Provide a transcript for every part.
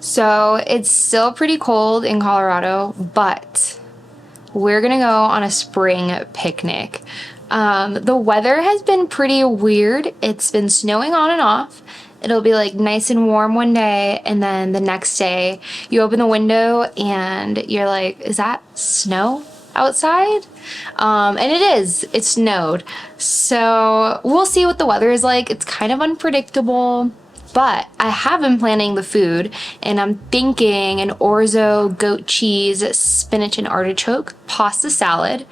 So it's still pretty cold in Colorado, but we're gonna go on a spring picnic. The weather has been pretty weird. It's been snowing on and off. It'll be like nice and warm one day, and then the next day you open the window and you're like, is that snow outside? And it is. It snowed. So we'll see what the weather is like. It's kind of unpredictable. But I have been planning the food, and I'm thinking an orzo, goat cheese, spinach, and artichoke pasta salad.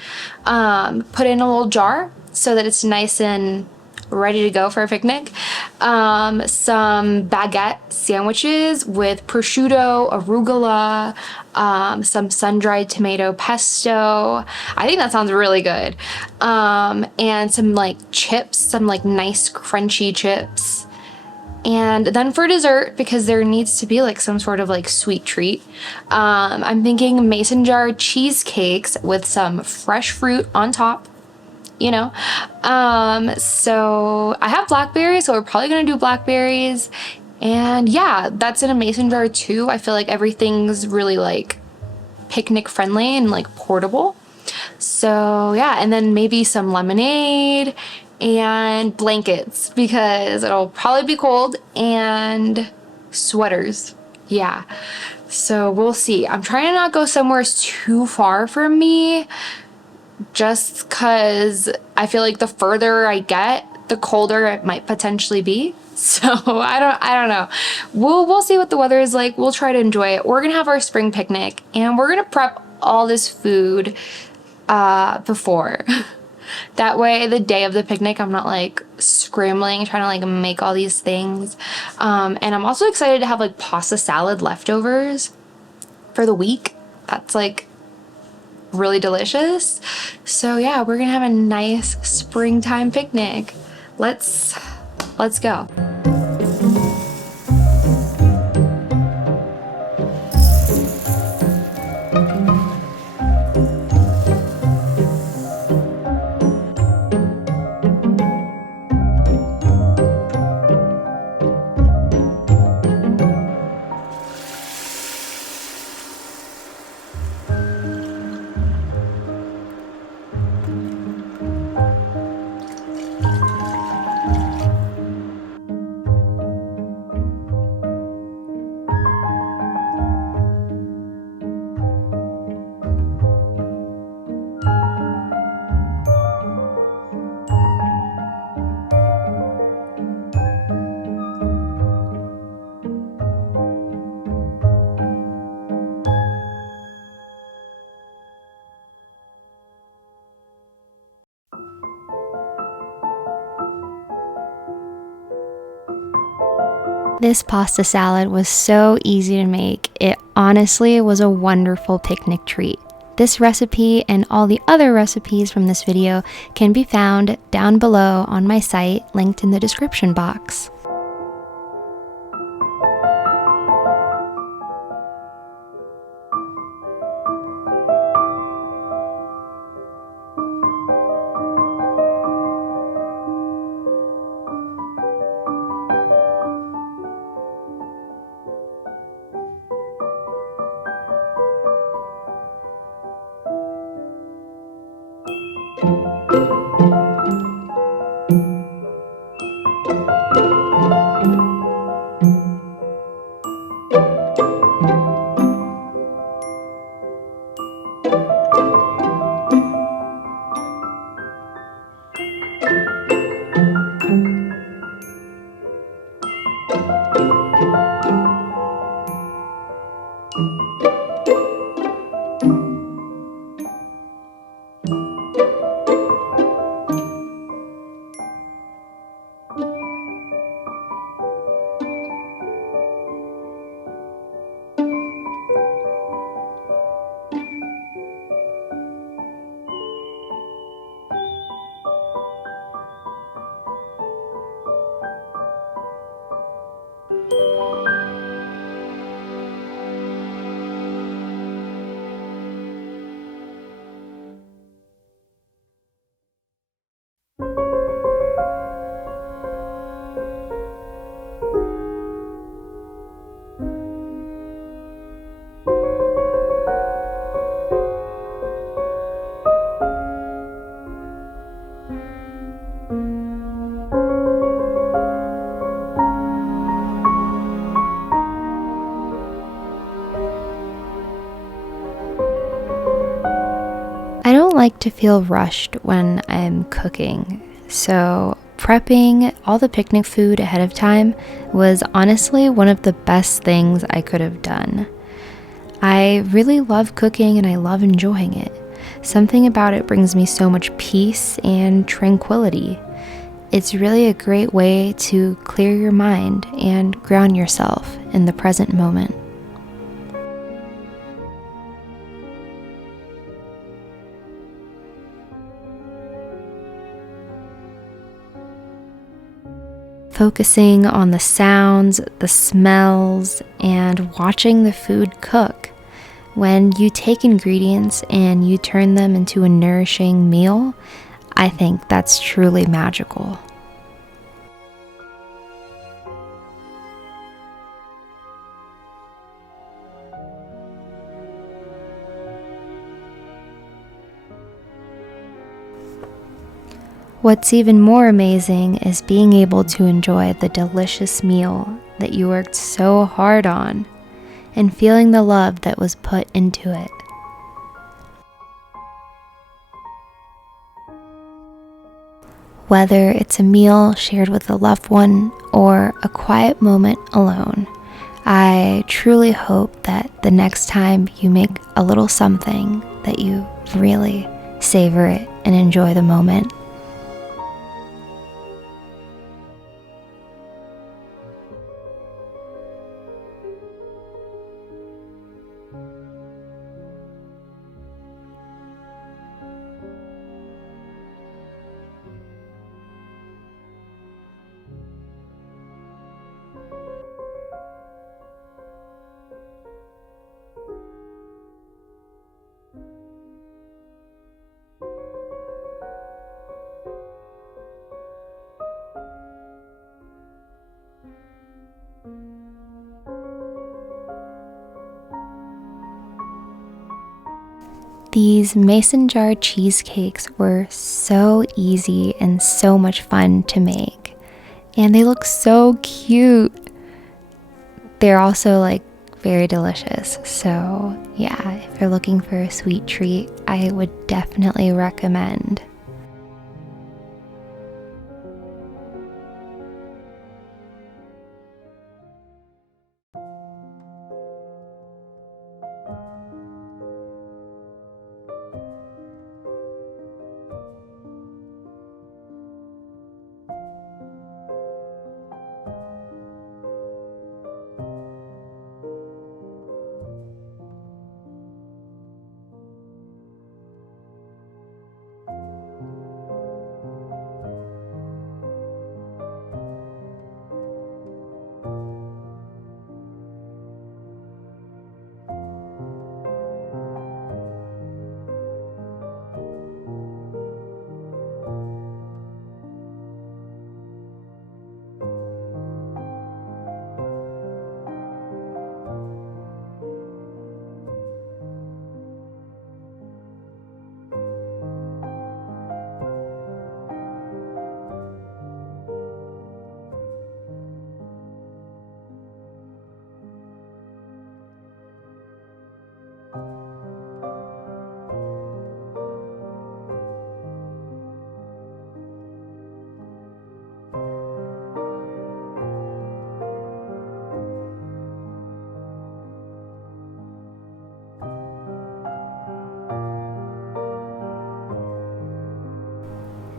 Put in a little jar so that it's nice and ready to go for a picnic. Some baguette sandwiches with prosciutto, arugula, some sun-dried tomato pesto. I think that sounds really good. And some like chips, some like nice crunchy chips. And then for dessert, because there needs to be like some sort of like sweet treat, I'm thinking mason jar cheesecakes with some fresh fruit on top, you know. So I have blackberries, so we're probably gonna do blackberries. And yeah, that's in a mason jar too. I feel like everything's really like picnic friendly and like portable. So yeah, and then maybe some lemonade and blankets because it'll probably be cold, and sweaters. Yeah. So we'll see. I'm trying to not go somewhere too far from me just because I feel like the further I get, the colder it might potentially be. So I don't know. We'll see what the weather is like. We'll try to enjoy it. We're gonna have our spring picnic, and we're gonna prep all this food before. That way the day of the picnic I'm not like scrambling trying to like make all these things. And I'm also excited to have like pasta salad leftovers for the week. That's like really delicious. So yeah, we're gonna have a nice springtime picnic. Let's go. This pasta salad was so easy to make. It honestly was a wonderful picnic treat. This recipe and all the other recipes from this video can be found down below on my site, linked in the description box. to feel rushed when I'm cooking, so prepping all the picnic food ahead of time was honestly one of the best things I could have done. I really love cooking and I love enjoying it. Something about it brings me so much peace and tranquility. It's really a great way to clear your mind and ground yourself in the present moment. Focusing on the sounds, the smells, and watching the food cook. When you take ingredients and you turn them into a nourishing meal, I think that's truly magical. What's even more amazing is being able to enjoy the delicious meal that you worked so hard on and feeling the love that was put into it. Whether it's a meal shared with a loved one or a quiet moment alone, I truly hope that the next time you make a little something that you really savor it and enjoy the moment. These mason jar cheesecakes were so easy and so much fun to make. And they look so cute. They're also very delicious. So yeah, if you're looking for a sweet treat, I would definitely recommend.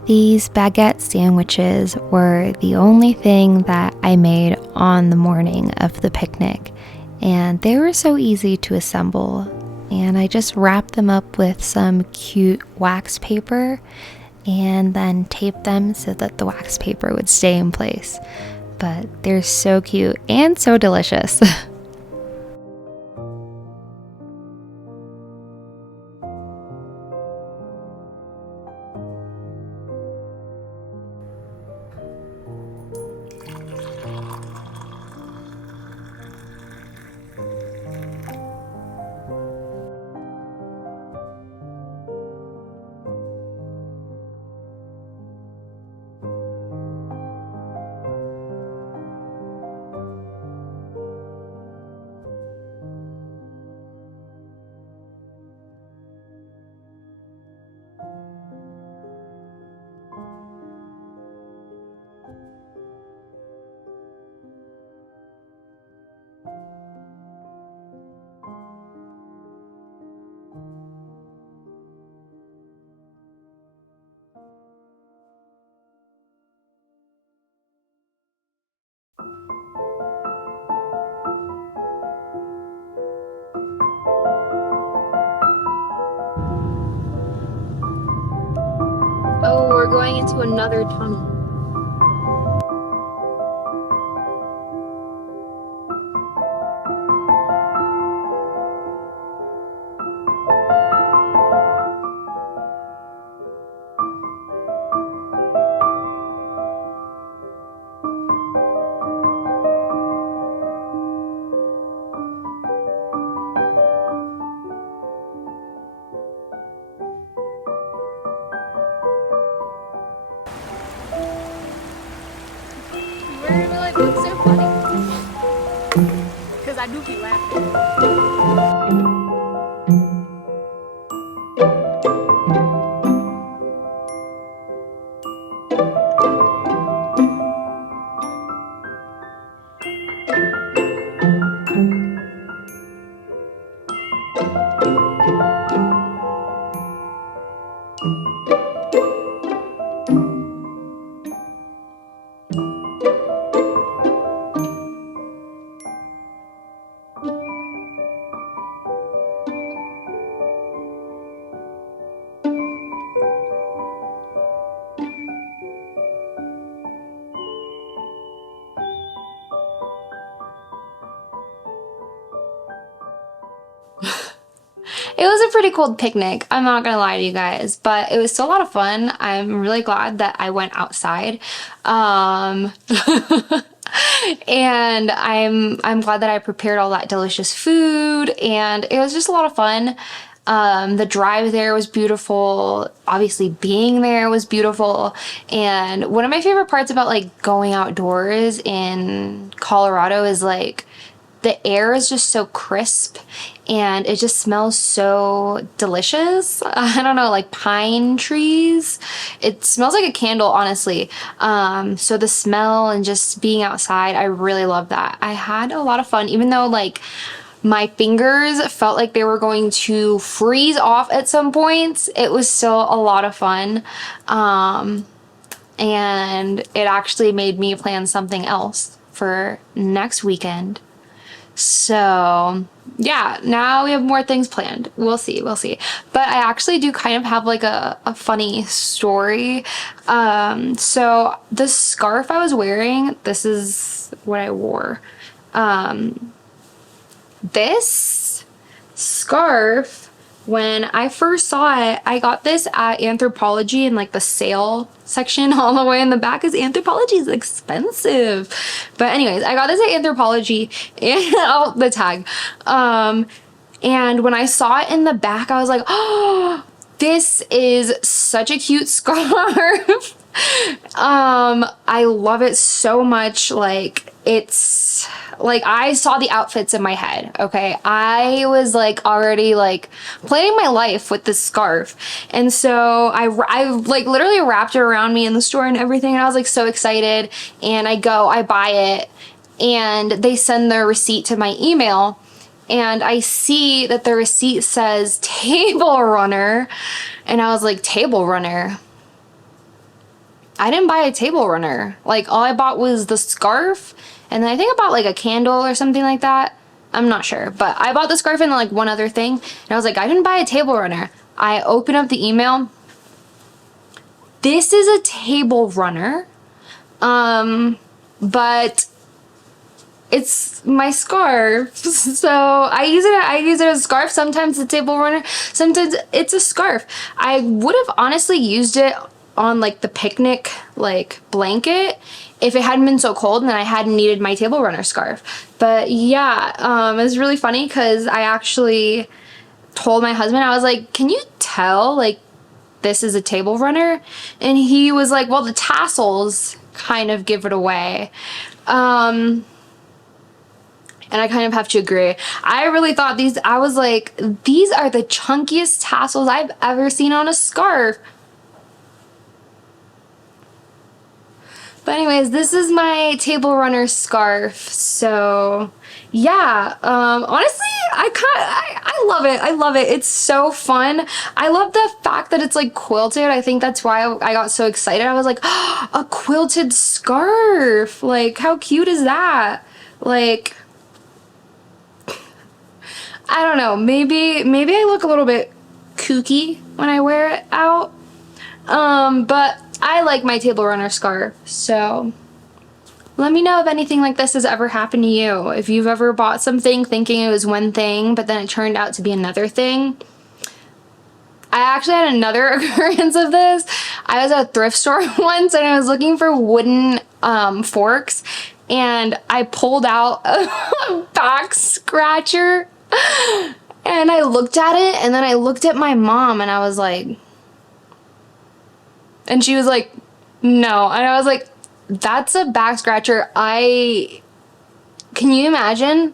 These baguette sandwiches were the only thing that I made on the morning of the picnic, and they were so easy to assemble. And I just wrapped them up with some cute wax paper and then taped them so that the wax paper would stay in place. But they're so cute and so delicious. going into another tunnel. We're gonna be like, that's so funny. Because I do be laughing. It was a pretty cold picnic, I'm not gonna lie to you guys, but it was still a lot of fun. I'm really glad that I went outside. And I'm glad that I prepared all that delicious food, and it was just a lot of fun. The drive there was beautiful. Obviously being there was beautiful. And one of my favorite parts about like going outdoors in Colorado is like the air is just so crisp and it just smells so delicious. I don't know, like pine trees. It smells like a candle, honestly. So the smell and just being outside, I really love that. I had a lot of fun, even though like my fingers felt like they were going to freeze off at some points. It was still a lot of fun. And it actually made me plan something else for next weekend. So yeah, now we have more things planned. We'll see. But I actually do kind of have like a funny story. So the scarf I was wearing, this is what I wore. This scarf, when I first saw it, I got this at Anthropologie in like the sale section all the way in the back, because Anthropologie is expensive. But anyways, I got this at Anthropologie and oh, the tag. And when I saw it in the back, I was like, oh, this is such a cute scarf. I love it so much. Like, it's like I saw the outfits in my head. Okay, I was like already like planning my life with this scarf, and so I like literally wrapped it around me in the store and everything, and I was like so excited. And I buy it, and they send their receipt to my email, and I see that the receipt says table runner, and I was like, table runner? I didn't buy a table runner. Like, all I bought was the scarf, and then I think I bought like a candle or something like that. I'm not sure, but I bought the scarf and like one other thing, and I was like, I didn't buy a table runner. I open up the email. This is a table runner, but it's my scarf. So I use it as a scarf. Sometimes it's a table runner, sometimes it's a scarf. I would have honestly used it on like the picnic like blanket if it hadn't been so cold and I hadn't needed my table runner scarf. But yeah, it was really funny because I actually told my husband, I was like, can you tell like this is a table runner? And he was like, well, the tassels kind of give it away. And I kind of have to agree. I really thought I was like, these are the chunkiest tassels I've ever seen on a scarf. But anyways, this is my table runner scarf. So yeah, honestly, I love it. I love it. It's so fun. I love the fact that it's like quilted. I think that's why I got so excited. I was like, oh, a quilted scarf. Like, how cute is that? Like, I don't know. Maybe I look a little bit kooky when I wear it out. But I like my table runner scarf, so let me know if anything like this has ever happened to you. If you've ever bought something thinking it was one thing, but then it turned out to be another thing. I actually had another occurrence of this. I was at a thrift store once and I was looking for wooden forks, and I pulled out a back scratcher and I looked at it, and then I looked at my mom and I was like, and she was like, no. And I was like, that's a back scratcher. Can you imagine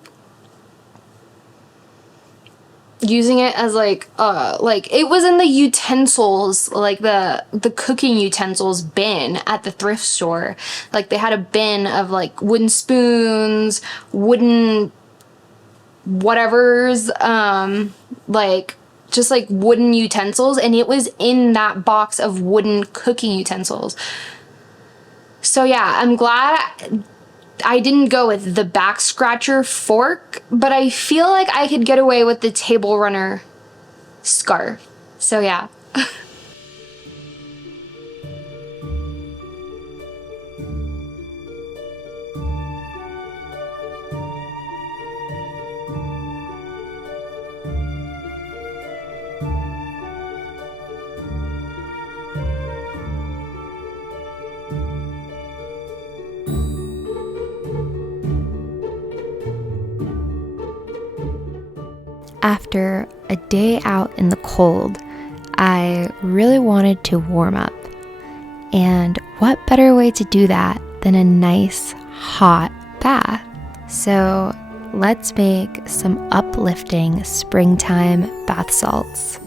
using it as like it was in the utensils, like the cooking utensils bin at the thrift store. Like they had a bin of like wooden spoons, wooden whatevers, like just like wooden utensils, and it was in that box of wooden cooking utensils. So yeah, I'm glad I didn't go with the back scratcher fork, but I feel like I could get away with the table runner scarf. So yeah. After a day out in the cold, I really wanted to warm up. And what better way to do that than a nice hot bath? So let's make some uplifting springtime bath salts.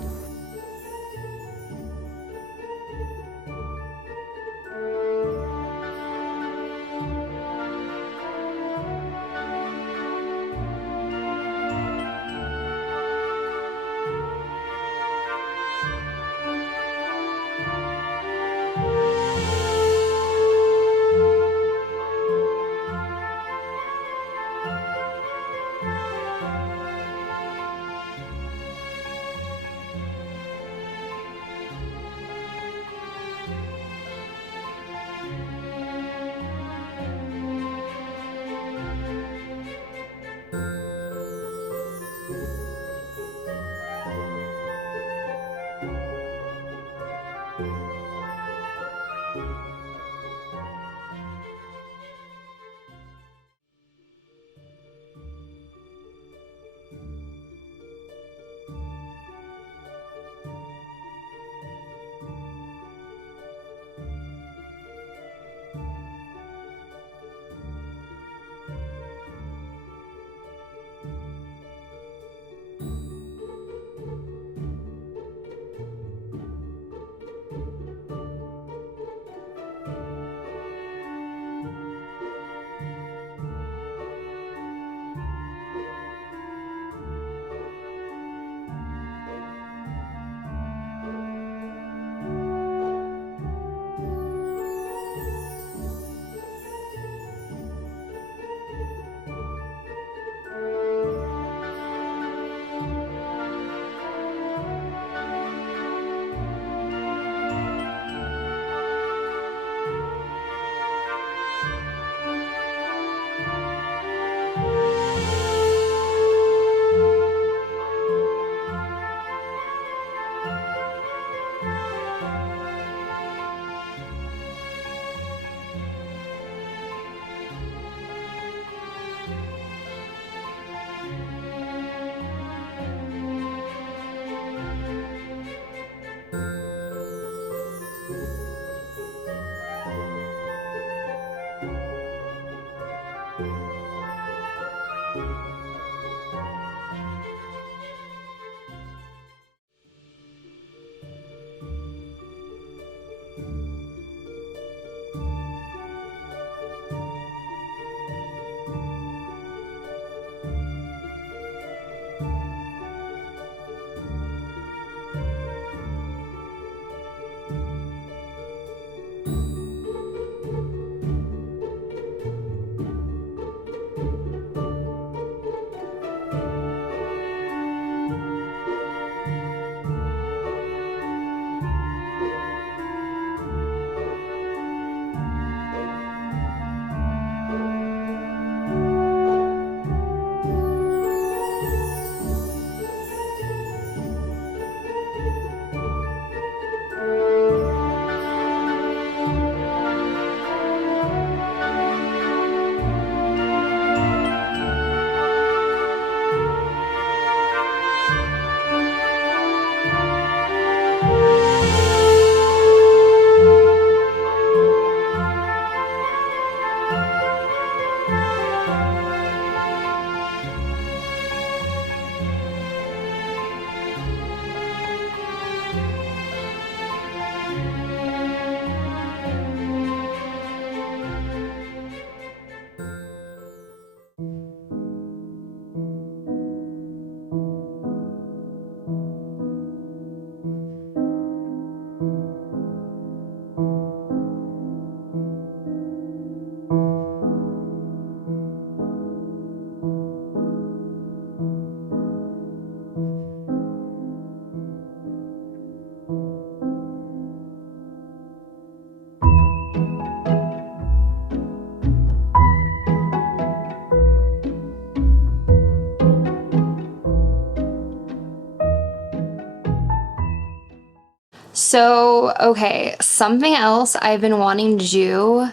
So, okay, something else I've been wanting to do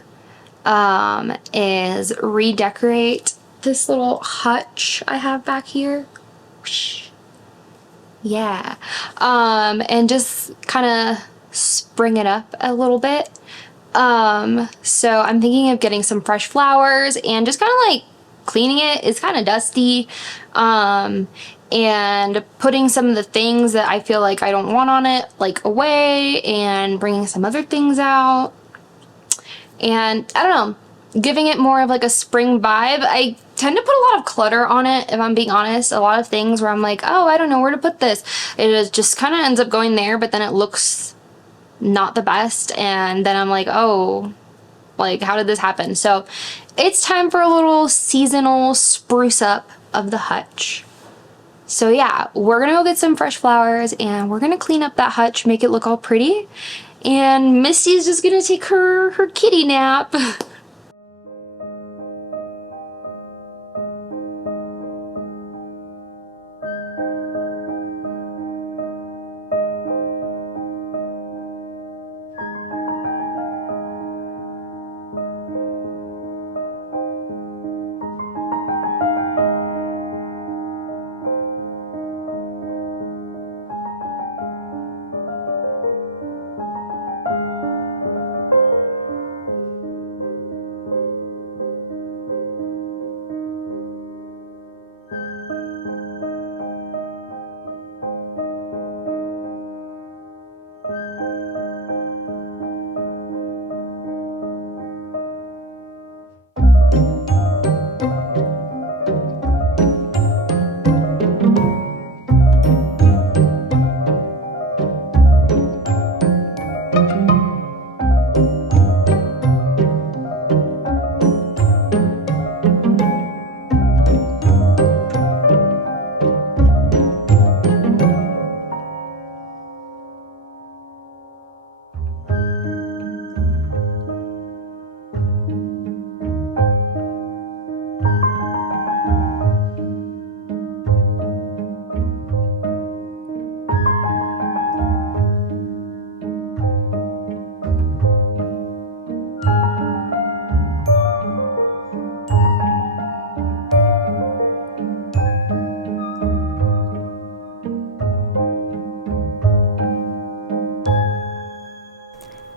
is redecorate this little hutch I have back here. Yeah. And just kind of spring it up a little bit. So I'm thinking of getting some fresh flowers and just kind of like cleaning it. It's kind of dusty. And putting some of the things that I feel like I don't want on it, like, away, and bringing some other things out. And I don't know, giving it more of like a spring vibe. I tend to put a lot of clutter on it, if I'm being honest. A lot of things where I'm like, oh, I don't know where to put this. Just kind of ends up going there, but then it looks not the best. And then I'm like, oh, like, how did this happen? So it's time for a little seasonal spruce up of the hutch. So yeah, we're gonna go get some fresh flowers and we're gonna clean up that hutch, make it look all pretty. And Misty's just gonna take her kitty nap.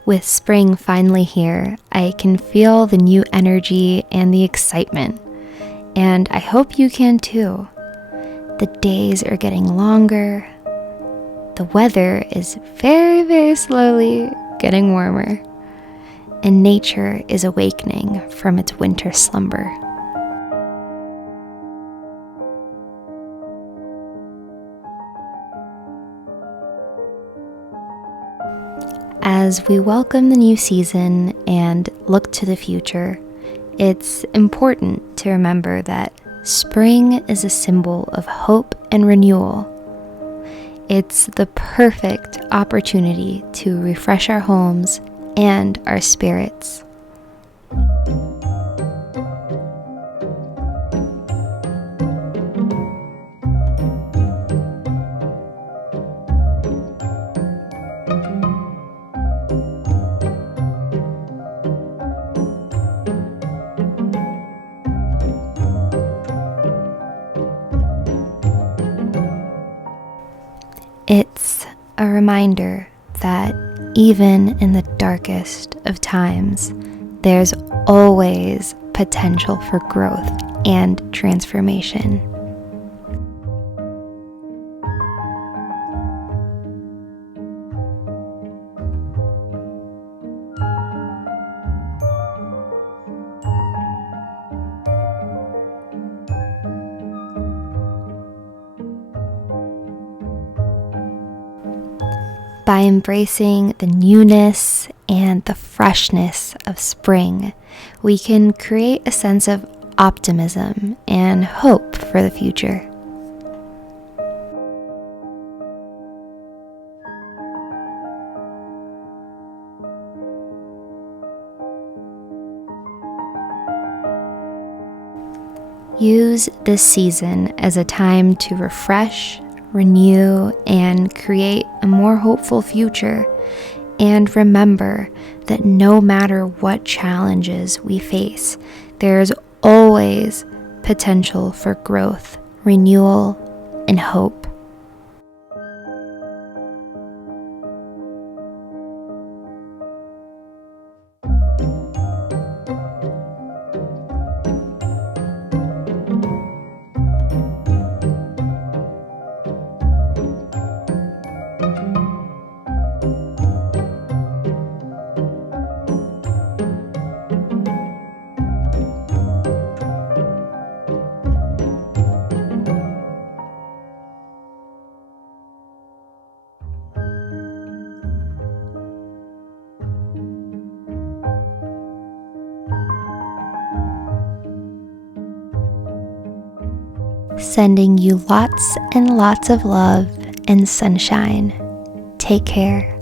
With spring finally here, I can feel the new energy and the excitement, and I hope you can too. The days are getting longer. The weather is very, very slowly getting warmer, and nature is awakening from its winter slumber. As we welcome the new season and look to the future, it's important to remember that spring is a symbol of hope and renewal. It's the perfect opportunity to refresh our homes and our spirits. It's a reminder that even in the darkest of times, there's always potential for growth and transformation. By embracing the newness and the freshness of spring, we can create a sense of optimism and hope for the future. Use this season as a time to refresh, renew, and create a more hopeful future. And remember that no matter what challenges we face, there's always potential for growth, renewal, and hope. Sending you lots and lots of love and sunshine. Take care.